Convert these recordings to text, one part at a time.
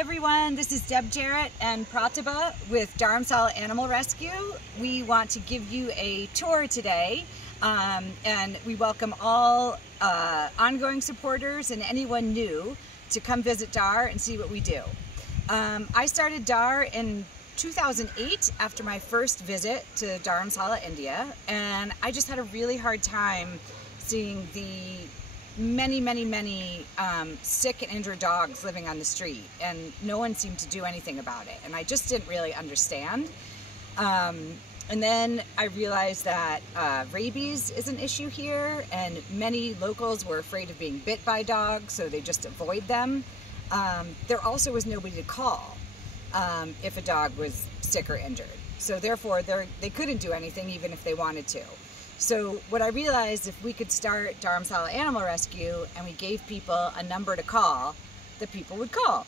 everyone, this is Deb Jarrett and Pratibha with Dharamsala Animal Rescue. We want to give you a tour today, and we welcome all ongoing supporters and anyone new to come visit DAR and see what we do. I started DAR in 2008 after my first visit to Dharamsala, India, and I just had a really hard time seeing the many sick and injured dogs living on the street, and no one seemed to do anything about it, and I just didn't really understand. And then I realized that rabies is an issue here, and many locals were afraid of being bit by dogs, so they just avoid them. There also was nobody to call if a dog was sick or injured, so therefore they couldn't do anything even if they wanted to. So what I realized, if we could start Dharamsala Animal Rescue and we gave people a number to call, the people would call.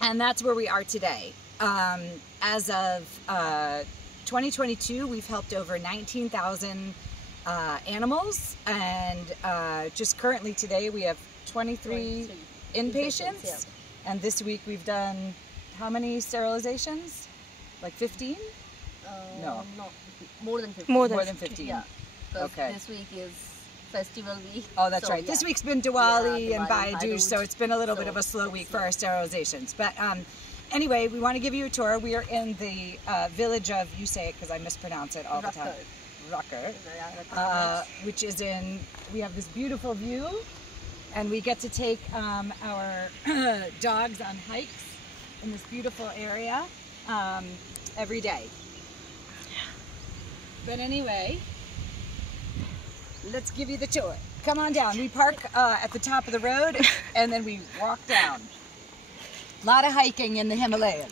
And that's where we are today. As of 2022, we've helped over 19,000 animals, and just currently today we have 23 inpatients. And this week we've done how many sterilizations? Like 15? No. More than 15. More than 15. Yeah. Okay. This week is festival week. Oh, that's so, right. yeah. This week's been Diwali and Bhai Bhai Dooj, so it's been a little bit of a slow week for our sterilizations. But anyway, we want to give you a tour. We are in the village of, you say it because I mispronounce it all the time, Rucker, which is in, we have this beautiful view, and we get to take our dogs on hikes in this beautiful area every day. But anyway, let's give you the tour. Come on down. We park at the top of the road and then we walk down. A lot of hiking in the Himalayas.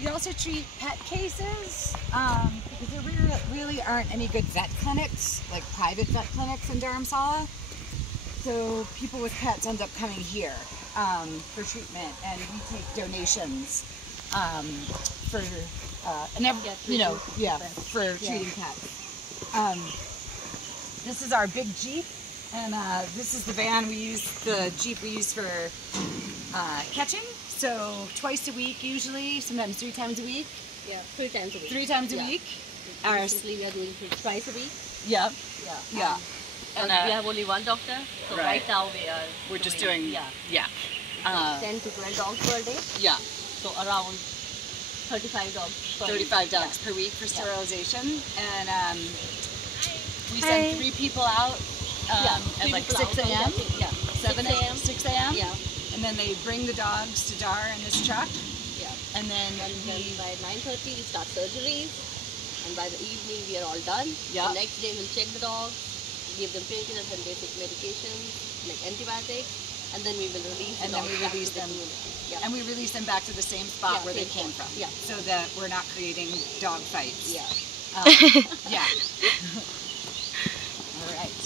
We also treat pet cases because there really aren't any good vet clinics, like private vet clinics in Dharamsala. So people with pets end up coming here for treatment, and we take donations for treating pets. This is our big Jeep, and this is the van we use, the Jeep we use for catching. So twice a week usually, sometimes 3 times a week. Yeah, 3 times a week. 3 times a week. Recently we are doing twice a week. Yeah. Yeah. And we have only one doctor, so right now we're just doing 10 to 12 dogs per day. Yeah. So around 35 dogs per 35 dogs per week for sterilization, and we send 3 people out at like 6 a.m. 7 a.m. 6 a.m. Yeah. And then they bring the dogs to DAR in this truck. Yeah. And then by 9:30 we start surgeries, and by the evening we are all done. Yeah. The next day we'll check the dogs, give them painkillers and basic medications like antibiotics, and then we will release them. Yeah. And we release them back to the same spot where they came from. Yeah. So that we're not creating dog fights. Yeah. Yeah. All right.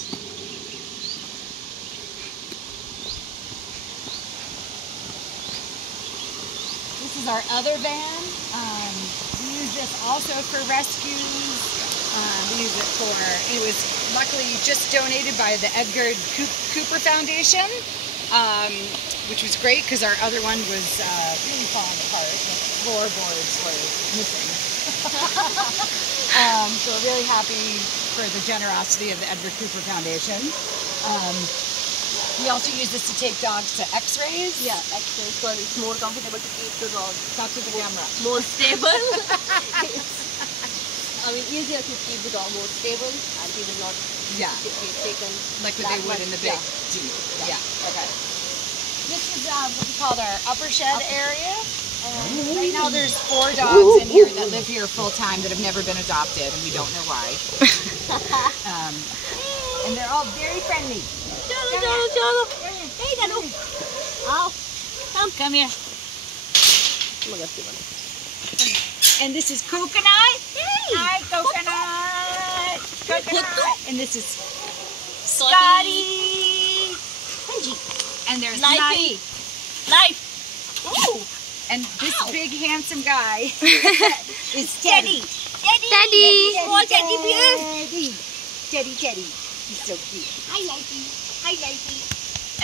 This is our other van. We use this also for rescues. We use it for, it was luckily just donated by the Edgar Cooper Foundation, which was great because our other one was really falling apart. The floorboards were missing. So we're really happy for the generosity of the Edgar Cooper Foundation. We also use this to take dogs to x-rays. Yeah, x-rays, because it's more comfortable to keep the dog. Talk to the camera. More stable. I mean, easier to keep the dog more stable, and he will not be taken like what they would in the big Jeep. Yeah. Okay. This is what we call our upper shed area. Right now there's 4 dogs in here that live here full time that have never been adopted, and we don't know why. And they're all very friendly. Hey, Dadu. Oh, come here. And this is Coconut. Hi, Coconut. Coconut. And this is Scotty. And there's Life. Oh. And this big handsome guy is Teddy. Small teddy bear. Teddy. He's so cute. Hi, Lifey.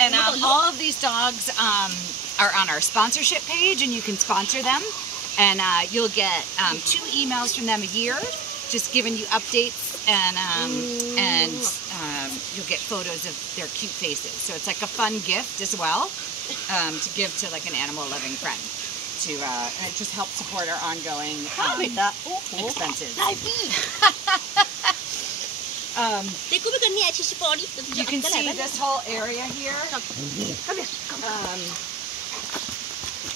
And all of these dogs are on our sponsorship page, and you can sponsor them. And you'll get 2 emails from them a year, just giving you updates, and you'll get photos of their cute faces. So it's like a fun gift as well to give to like an animal-loving friend. And it just helps support our ongoing expenses. You can see this whole area here.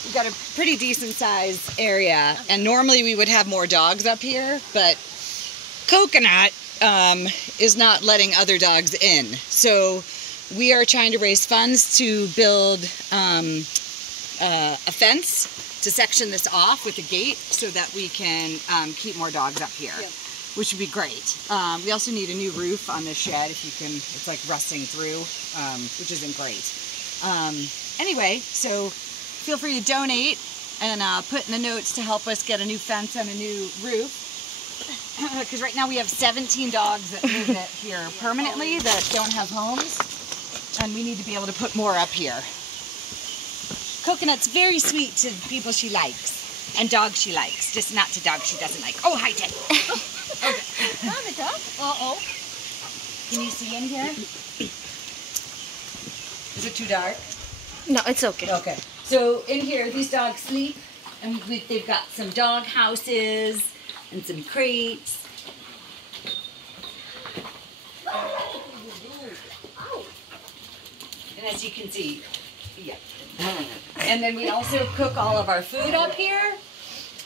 We've got a pretty decent sized area, and normally we would have more dogs up here, but Coconut is not letting other dogs in. So we are trying to raise funds to build a fence to section this off with a gate so that we can keep more dogs up here, which would be great. We also need a new roof on this shed. If you can, it's like rusting through, which isn't great. Anyway, so feel free to donate and put in the notes to help us get a new fence and a new roof. Because right now we have 17 dogs that live here permanently that don't have homes, and we need to be able to put more up here. Coconut's very sweet to people she likes, and dogs she likes, just not to dogs she doesn't like. Oh, hi, Teddy. Okay. Uh-oh. Can you see in here? Is it too dark? No, it's okay. Okay. So in here, these dogs sleep, and they've got some dog houses and some crates. And as you can see, and then we also cook all of our food up here.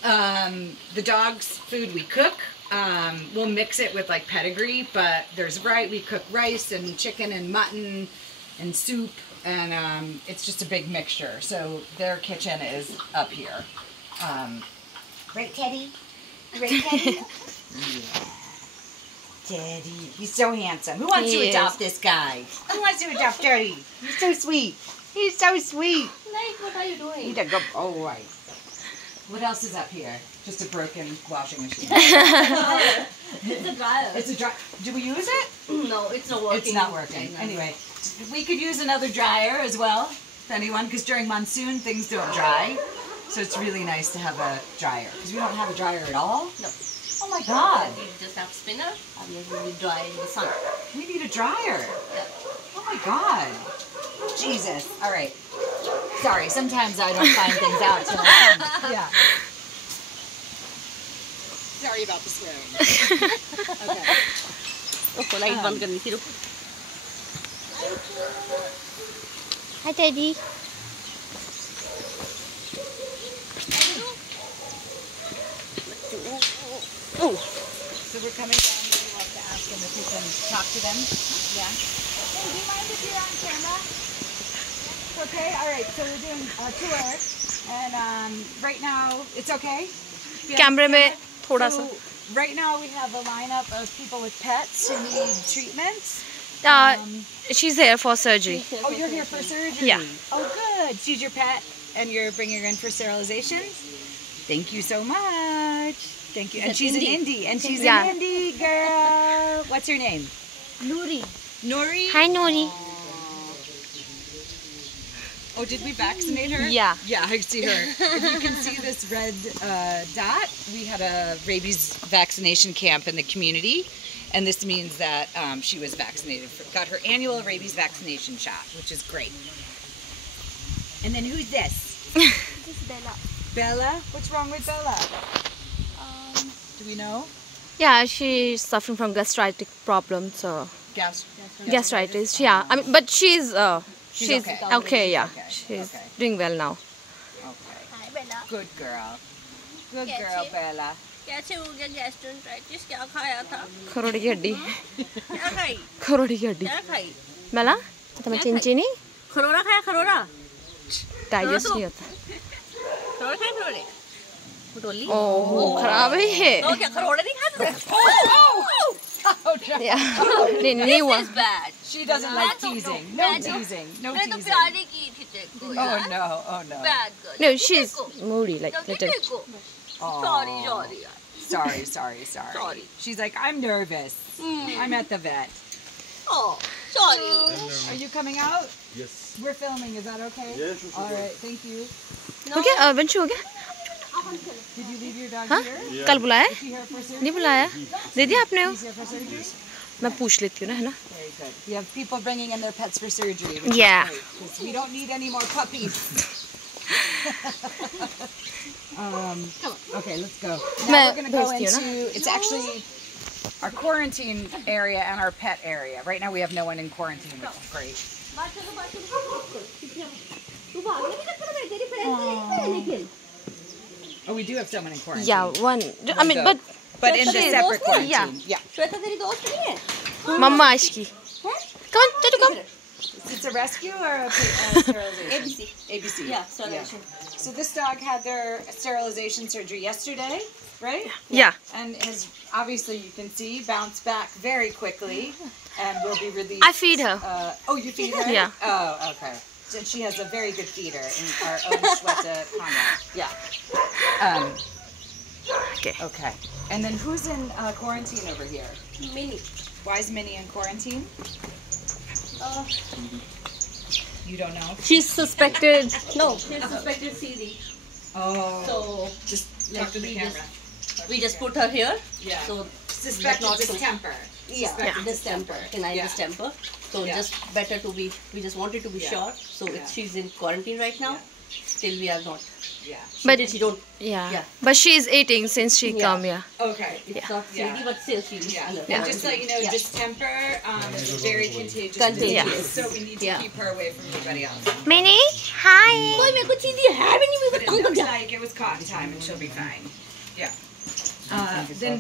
The dogs' food we cook. We'll mix it with like pedigree, but we cook rice and chicken and mutton and soup, and it's just a big mixture. So their kitchen is up here. Right, Teddy? Right, Teddy? Yeah. Teddy. He's so handsome. Who wants to adopt this guy? Who wants to adopt Teddy? He's so sweet. He's so sweet. Like, what are you doing? Need to go. Oh, right. What else is up here? Just a broken washing machine. It's a dryer. It's a dryer. Do we use it? No, it's not working. It's not working. Anyway, we could use another dryer as well, if anyone, because during monsoon things don't dry. So it's really nice to have a dryer. Because we don't have a dryer at all. No. Oh my God. You just have spinner, and you will dry in the sun. We need a dryer. Yeah. Oh my God. Jesus. All right. Sorry, sometimes I don't find things out till I come. Yeah. Sorry about the swearing. Okay. Oh, light बंद करनी थी, रुक. Hi, Teddy. Oh. So we're coming down here. We'll have to ask them if we can talk to them. Yeah. Hey, do you mind if you're on camera? Okay. All right. So we're doing a tour, and right now it's okay. Camera में थोड़ा सा. So right now we have a lineup of people with pets who need treatments. She's here for surgery. Oh, you're here for surgery? Yeah. Oh, good. She's your pet, and you're bringing her in for sterilization? Thank you so much. Thank you. And she's an Indie. And she's an Indie girl. What's her name? Nuri. Nori? Hi, Nori. Oh, did we vaccinate her? Yeah. Yeah, I see her. If you can see this red dot, we had a rabies vaccination camp in the community. And this means that she was vaccinated, got her annual rabies vaccination shot, which is great. And then who's this? This is Bella. Bella? What's wrong with Bella? Do we know? Yeah, she's suffering from gastritic problems. So gastritis. Yeah. I mean, but she's okay. Yeah. She's doing well now. Okay. Hi, Bella. Good girl. Good girl, Bella. कैसे हो गया gastroenteritis? क्या खाया था? खरोड़ी की हड्डी. क्या खाई? खरोड़ी की हड्डी. क्या खाई? Bella? तो मैं चिंचिनी खरोरा खाया खरोरा डाइजेस्ट नहीं होता खरोरा खाया खरोरे फुटोली ओह खराब है ये तो क्या खरोरा नहीं खाते नहीं हुआ bad She doesn't like teasing. No teasing. No मैं तो teasing. प्यारे की थी तेरे को Oh no. Oh no. bad girl no she's moody like little sorry sorry Sorry. Sorry. She's like, I'm nervous. I'm at the vet. oh sorry Are you coming out? Yes. We're filming. Is that okay? Yeah, sure. All right. Thank you. हो गया वंशु हो गया Did you leave your dog हाँ here? कल बुलाया Is he here for surgery? नहीं बुलाया दे दिया आपने He's here for surgery? मैं पूछ लेती हूँ ना है ना Very good. We have people bringing in their pets for surgery. Which Yeah. is great, 'cause we don't need any more puppies. Okay, let's go. Now we're going to go भेजती हूँ ना। into, it's actually our quarantine area and our pet area. Right now we have no one in quarantine, which is great. Oh, we do have someone in quarantine. yeah one I mean Good. But in the she's- separate quarantine. yeah. Shweta तेरी दोस्त नहीं है मम्मा Aashiqui come on Tatu come It's a rescue or a sterilization? ABC ABC. yeah sterilization So this dog had their sterilization surgery yesterday, right? yeah And has obviously, you can see, bounced back very quickly and will be released. I feed her. Oh, you feed her? Yeah. Oh, okay. So she has a very good feeder in our own Shweta Conrad. Yeah. okay Okay. And then who's in quarantine over here? mini Why is Minnie in quarantine? You don't know? she's suspected CD Oh. so Just like, talk to the camera. we just put her here Yeah. so Suspected not so- distemper. yeah Suspected distemper canine Yeah. distemper so Yeah. just better to be we just wanted to be Yeah. sure so Yeah. if she's in quarantine right now still we are not Yeah. but she don't yeah Yeah. but she's eating since she Yeah. come yeah Okay. it's not Yeah. CD but still she is Yeah. under And just so you know, Yeah. distemper is a very contagious Contagious. disease, so we need to Yeah. keep her away from everybody else. Minnie hi कोई मेरे को चीज़ी है भी नहीं मेरे But को it तंग कर looks दिया like it was cotton time and she'll be fine. Yeah. Then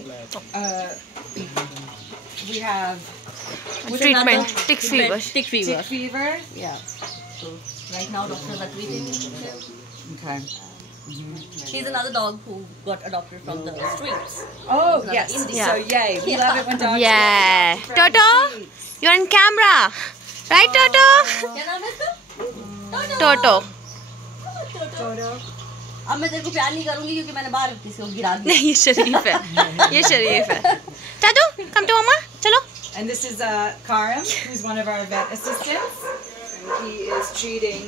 we have treatment tick fever tick fever tick fever. yeah so right now doctors are treating it Okay. she's another dog who got adopted from the streets Oh, Another yes. Indian. So, yay. We love it when dogs yeah get adopted from Toto the streets. you're on camera right Toto क्या नाम है इसका Toto Toto. अब मैं तेरे को प्यार नहीं करूंगी क्योंकि मैंने बाहर किसी को गिरा दिया ये शरीफ है ये शरीफ है Tatu come to mama चलो And this is Karim, who's one of our vet assistants. And he is treating,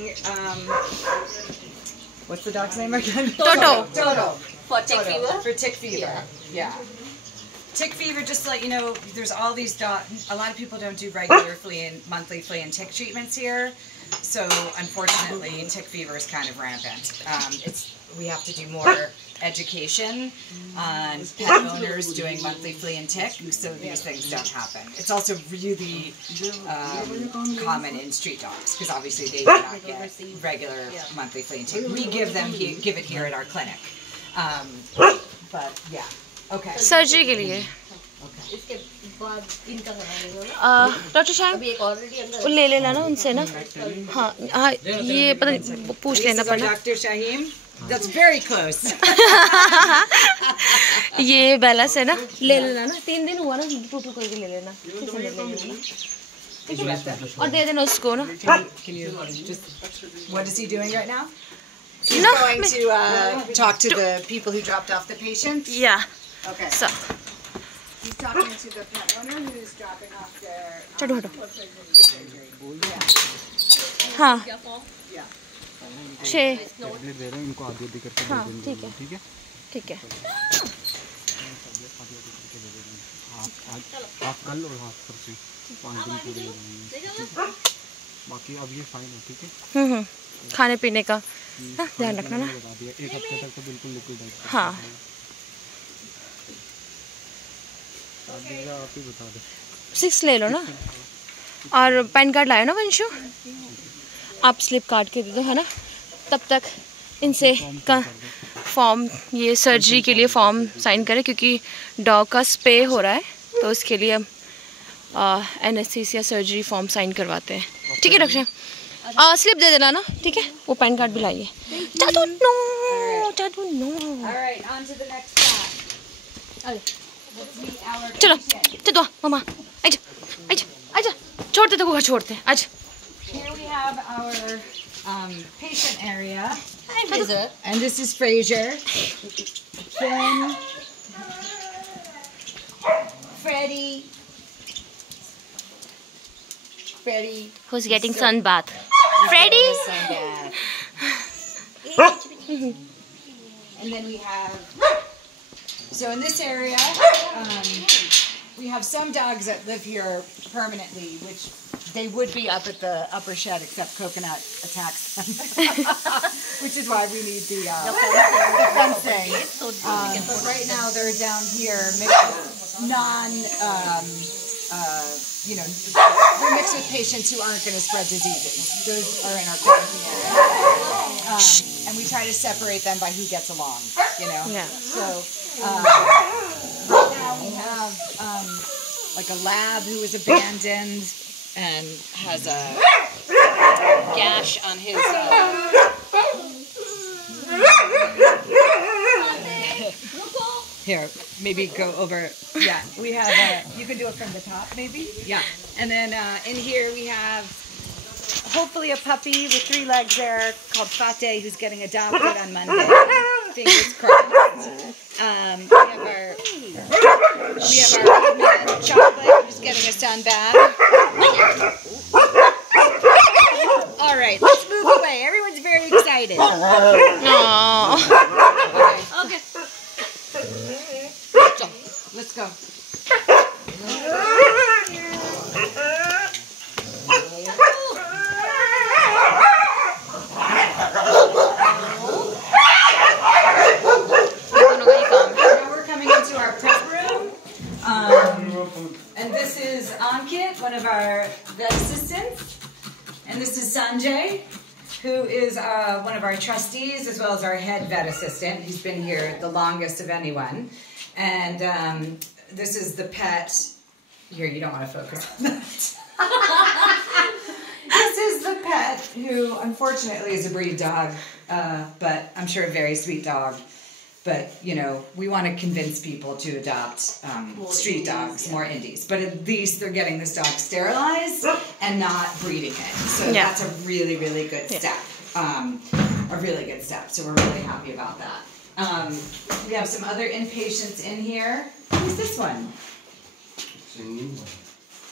what's the dog's name again? Toto. Toto. for tick Toto. fever For tick fever. Yeah. Tick fever, just to let you know, there's all these dogs. A lot of people don't do regular flea and monthly flea and tick treatments here. So unfortunately, tick fever is kind of rampant. We have to do more education on pet owners doing monthly flea and tick, so these things don't happen. It's also really common in street dogs because obviously they do not get regular monthly flea and tick. We give it here at our clinic. But yeah, okay. Surgery के लिए इसके बाद इनका कराएंगे doctor साहब अभी एक already अंदर ले लेना ना उनसे ना हाँ हाँ ये पता नहीं पूछ This लेना is our पड़ना Dr. Shaheem. That's very close. ये बेला से ना ले लेना ना 3 दिन हुआ ना टूटू करके ले लेना ठीक से ले लेना और दे देना उसको ना Can you just? What is he doing right now? He's No, going to talk to the people who dropped off the patients. yeah Okay. so He's talking to the pet owner who's dropping off their चलो हटो surgery. हाँ Yeah. 6 tablet दे रहे हैं इनको आधी आधी करके हाँ दे ठीक देंगे है ठीक है ठीक है हाफ कल और हाफ परसों 5 दिन पूरे हो जाएंगे बाकी अब ये फाइन है ठीक है खाने पीने का हाँ ध्यान रखना ना बता दिया 1 हफ्ते तक तो बिल्कुल लिक्विड डाइट हाँ आप ही बता दो 6 ले लो ना और पैन कार्ड लाए ना वंशु आप स्लिप काट के दे दो है ना तब तक इनसे का फॉर्म ये सर्जरी के लिए फॉर्म साइन करें क्योंकि डॉग का स्पे हो रहा है तो उसके लिए एनेस्थीसिया सर्जरी फॉर्म साइन करवाते हैं ठीक है डॉक्टर स्लिप दे देना ना, ठीक है? वो पैन कार्ड भी लाइए। जादू नो, जादू no. Alright, on to the next spot. Let's meet our चलो patient. चलो मामा आजा आजा आजा, छोड़ते तो घर छोड़ते आजा। Here we have our patient area. Hi, Fraser. And this is Fraser. Finn. Freddie. Freddie. Who's getting sun bath? Freddie. And then we have, so in this area, we have some dogs that live here permanently, which they would be up at the upper shed, except Coconut attacks them, which is why we need the fencing. But right now they're down here mixed with they're mixed with patients who aren't going to spread diseases. Those are in our quarantine area. And we try to separate them by who gets along, Yeah. So right now we have like a lab who was abandoned and has a gash on his here, maybe go over. Yeah, we have you can do it from the top maybe. Yeah. And then in here we have hopefully a puppy with 3 legs there called Fateh, who's getting adopted on Monday. Fingers crossed. We have our man Chocolate, who's getting a sun bath. All right, let's move away. Everyone's very excited. Aww. Okay. Let's go. Now we're coming into our prep room. And this is Ankit, one of our vet assistants. And this is Sanjay, who is one of our trustees, as well as our head vet assistant. He's been here the longest of anyone. And this is the pet. Here, you don't want to focus on that. This is the pet who, unfortunately, is a breed dog, but I'm sure a very sweet dog. But, we want to convince people to adopt street dogs, more indies. But at least they're getting this dog sterilized and not breeding it. So that's a really, really good step. A really good step. So we're really happy about that. We have some other inpatients in here. Who's this one?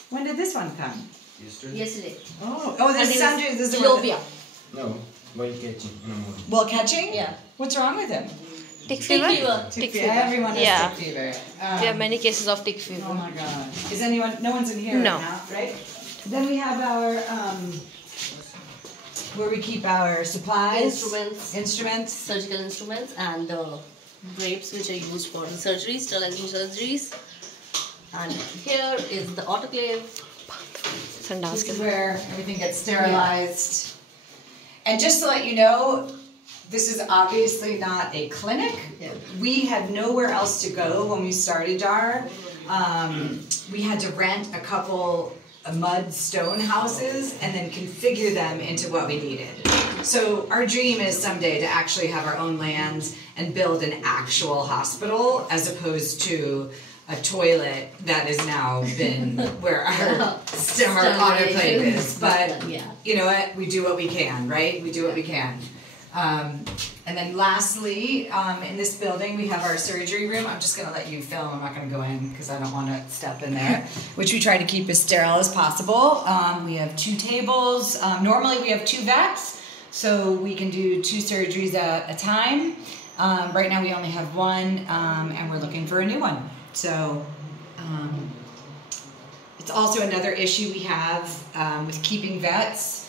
When did this one come? Yesterday. Oh, this is Sandra. This is Lovia. No, while catching. Well, catching? Yeah. What's wrong with him? Tick fever. Tick fever. Everyone has Yeah. tick fever. We have many cases of tick Oh fever. my God. Is anyone? No one's in here No. right now, right? Then we have our where we keep our supplies, instruments. Surgical instruments, and the drapes which are used for the surgeries, sterilizing surgeries. And here is the autoclave. This is where everything gets sterilized. And just to let you know, this is obviously not a clinic. Yeah. We had nowhere else to go when we started DAR. We had to rent a couple mud stone houses and then configure them into what we needed. So our dream is someday to actually have our own land and build an actual hospital as opposed to a toilet that has now been where our autoclave is. But you know what? We do what we can, right? We do what we can. And then lastly, in this building, we have our surgery room. I'm just going to let you film. I'm not going to go in because I don't want to step in there, which we try to keep as sterile as possible. We have 2 tables. Normally, we have 2 vets, so we can do 2 surgeries at a time. Right now, we only have 1, and we're looking for a new one. So it's also another issue we have with keeping vets.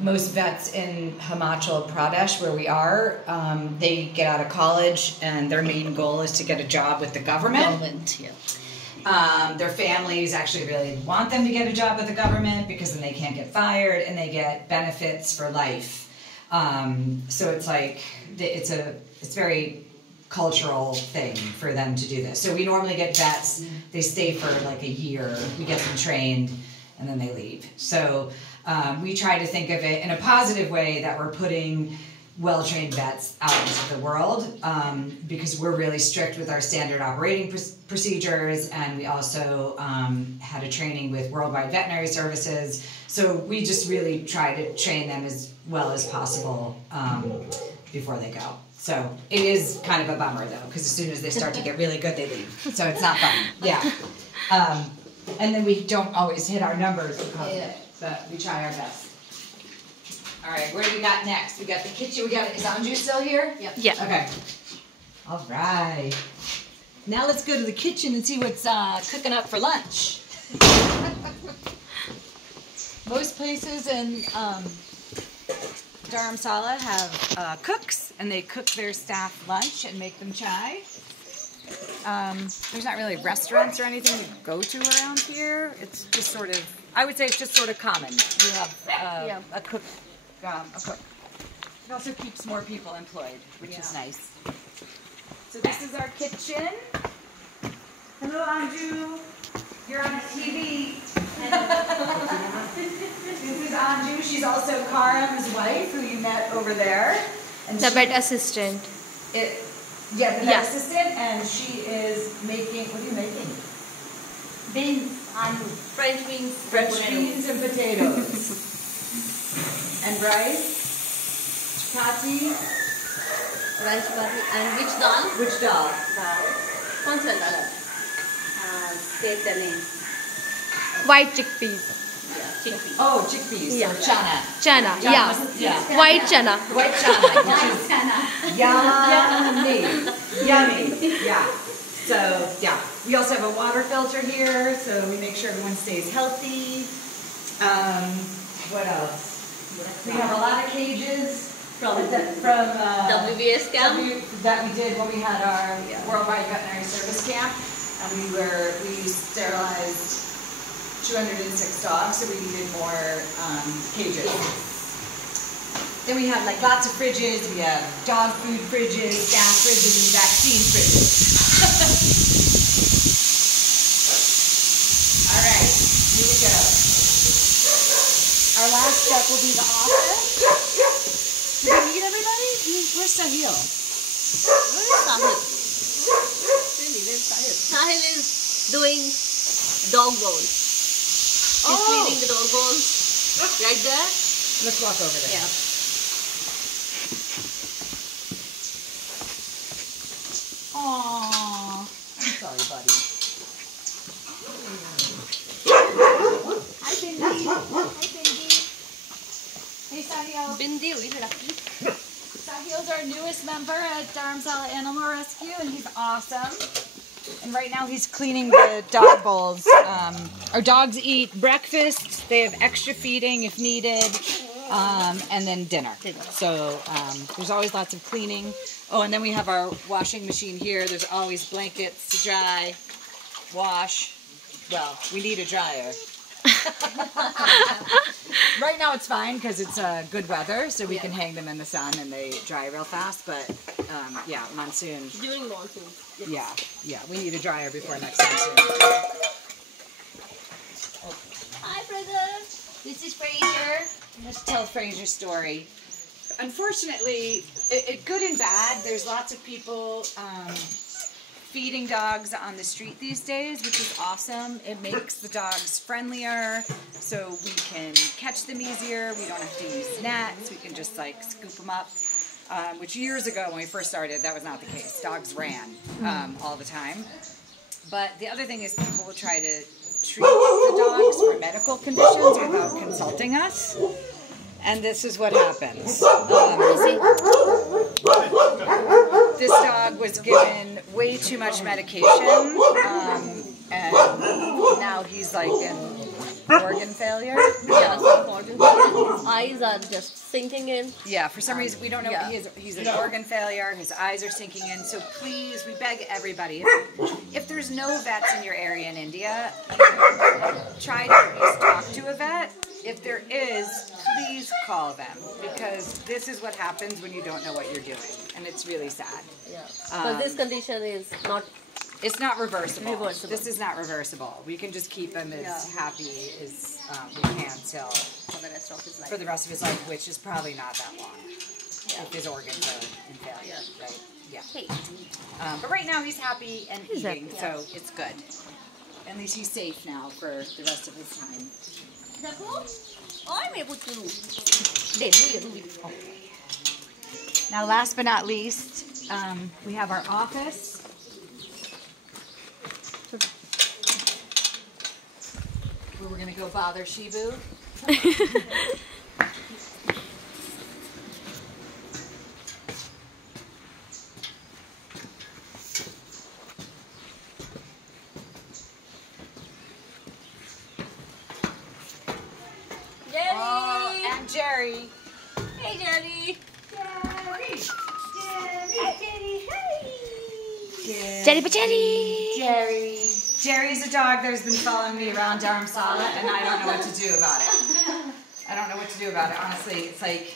Most vets in Himachal Pradesh, where we are, they get out of college and their main goal is to get a job with the government. Their families actually really want them to get a job with the government because then they can't get fired and they get benefits for life. So it's like, it's very cultural thing for them to do this. So we normally get vets, they stay for like a year, we get them trained, and then they leave. So we try to think of it in a positive way, that we're putting well-trained vets out into the world, because we're really strict with our standard operating procedures, and we also had a training with Worldwide Veterinary Services. So we just really try to train them as well as possible before they go. So it is kind of a bummer though, because as soon as they start to get really good, they leave. So it's not fun. Yeah. And then we don't always hit our numbers because of it, but we try our best. All right, what do we got next? We got the kitchen. Is Anju still here? Yep. Yeah. Okay. All right. Now let's go to the kitchen and see what's cooking up for lunch. Most places in Dharamsala have cooks, and they cook their staff lunch and make them chai. There's not really restaurants or anything to go to around here. It's just sort of, I would say it's just sort of common. You have a cook. It also keeps more people employed, which is nice. So this is our kitchen. Hello, Anju. You're on TV. This is Anju. She's also Karam's wife, who you met over there. And The vet assistant. The vet assistant, and she is making, what are you making? Beans, aloo, French beans, French beans and potatoes. And rice, chapati. rice chapati, and which dal? Which dal? Dal. कौन सा दाल है? सेब चने. White chickpeas. Chickpea. Oh, chickpeas. Yeah. Or chana. Chana. Yeah. White chana. White chana. Which is yummy. Yummy. Yeah. So, yeah. We also have a water filter here, so we make sure everyone stays healthy. What else? We have a lot of cages from WVS camp that we did when we had our Worldwide Veterinary Service camp, and we sterilized 206 dogs, so we needed more cages. Then we have like lots of fridges. We have dog food fridges, gas fridges, and vaccine fridges. All right, here we go. Our last step will be the office. Did we meet everybody? Where's Sahil? Where is Sahil? Really, there's Sahil. Sahil is doing dog bowls. He's cleaning the dog bowls. Right there. Let's walk over there. Yeah. Aww. I'm sorry, buddy. Hi, Bindi. Hi, Bindi. Hey, Sahil. Bindi हुई है रखी. Sahil's our newest member at Dharamsala Animal Rescue, and he's awesome. And right now he's cleaning the dog bowls. Our dogs eat breakfast. They have extra feeding if needed, and then dinner. So there's always lots of cleaning. Oh, and then we have our washing machine here. There's always blankets to dry, wash. Well, we need a dryer. Right now it's fine because it's good weather, so we can hang them in the sun and they dry real fast. But yeah, monsoon. During monsoon. Yeah, we need a dryer before next monsoon. Hi, brother. This is Fraser. Let's tell Fraser's story. Unfortunately, good and bad, there's lots of people feeding dogs on the street these days, which is awesome. It makes the dogs friendlier, so we can catch them easier. We don't have to use nets. We can just like scoop them up, which years ago when we first started, that was not the case. Dogs ran all the time. But the other thing is people will try to treat the dogs for medical conditions without consulting us. And this is what happens. This dog was given way too much medication, and now he's like in organ failure. Yeah, so organ failure. His eyes are just sinking in. Yeah, for some reason we don't know. He's an organ failure. His eyes are sinking in. So please, we beg everybody, if there's no vets in your area in India, try to at least talk to a vet. If there is, please call them, because this is what happens when you don't know what you're doing, and it's really sad. Yeah. Because this condition is not It's not reversible. Reversible. This is not reversible. We can just keep him as happy as we can till for the rest of his life. for the rest of his life, which is probably not that long. If his organs are in failure, right? Yeah. Hey. But right now he's happy and eating, happy. so it's good. At least he's safe now for the rest of his time. Now, last but not least, we have our office. Where we're gonna go bother Shibu. And Jerry. Hey, Jerry. Jerry. Jerry's a dog that has been following me around Dharamsala, and I don't know what to do about it. I don't know what to do about it, honestly. It's like,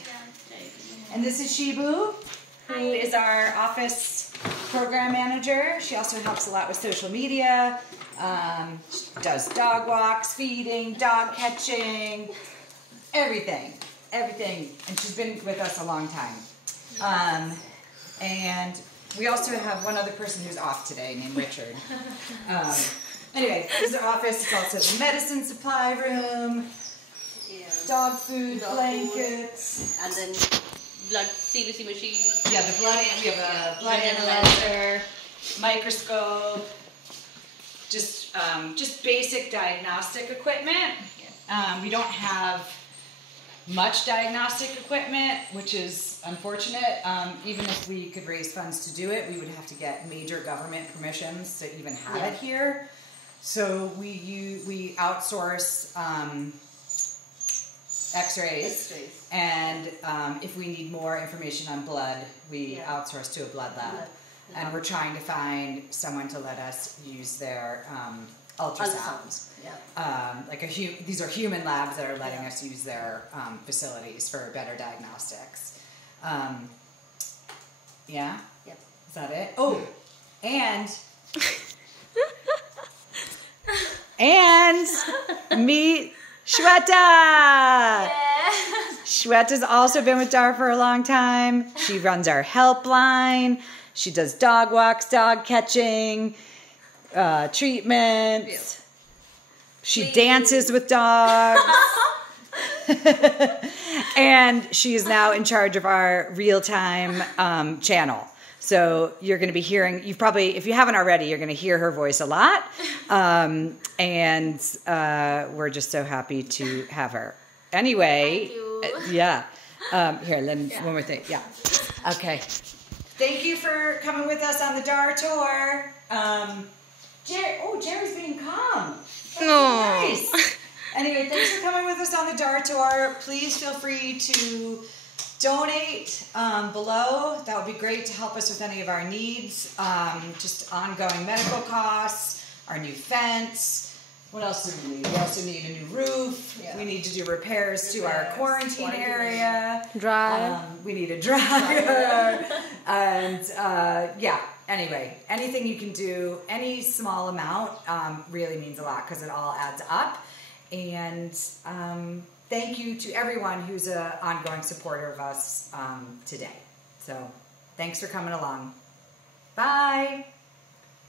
and this is Shibu, who is our office program manager. She also helps a lot with social media. She does dog walks, feeding, dog catching, everything. And she's been with us a long time. And we also have one other person who's off today named Richard. Anyway, this is our office. It's also the medicine supply room, dog food, blankets. And then blood CBC machine. Yeah, the blood, we have a blood analyzer, microscope, just basic diagnostic equipment. We don't have much diagnostic equipment, which is unfortunate. Even if we could raise funds to do it, we would have to get major government permissions to even have it here. So we outsource X-rays, and if we need more information on blood, we outsource to a blood lab. And we're trying to find someone to let us use their ultrasounds. These are human labs that are letting us use their facilities for better diagnostics. Yeah? Yep. Is that it? Oh, and meet Shweta! Shweta's also been with DAR for a long time. She runs our helpline. She does dog walks, dog catching, treatments. She dances with dogs. And she is now in charge of our real-time channel. So you're going to be hearing, if you haven't already, you're going to hear her voice a lot. And we're just so happy to have her. Anyway, yeah. Here, one more thing. Yeah. Okay. Thank you for coming with us on the DAR tour. Jerry's being calm. That's nice. Anyway, thanks for coming with us on the DAR tour. Please feel free to donate below. That would be great to help us with any of our needs. Just ongoing medical costs, our new fence. What else do we need? We also need a new roof. Yeah. We need to do repairs to our quarantine area. We need a dryer. And anyway, anything you can do, any small amount really means a lot because it all adds up. And thank you to everyone who's an ongoing supporter of us today. So thanks for coming along. Bye.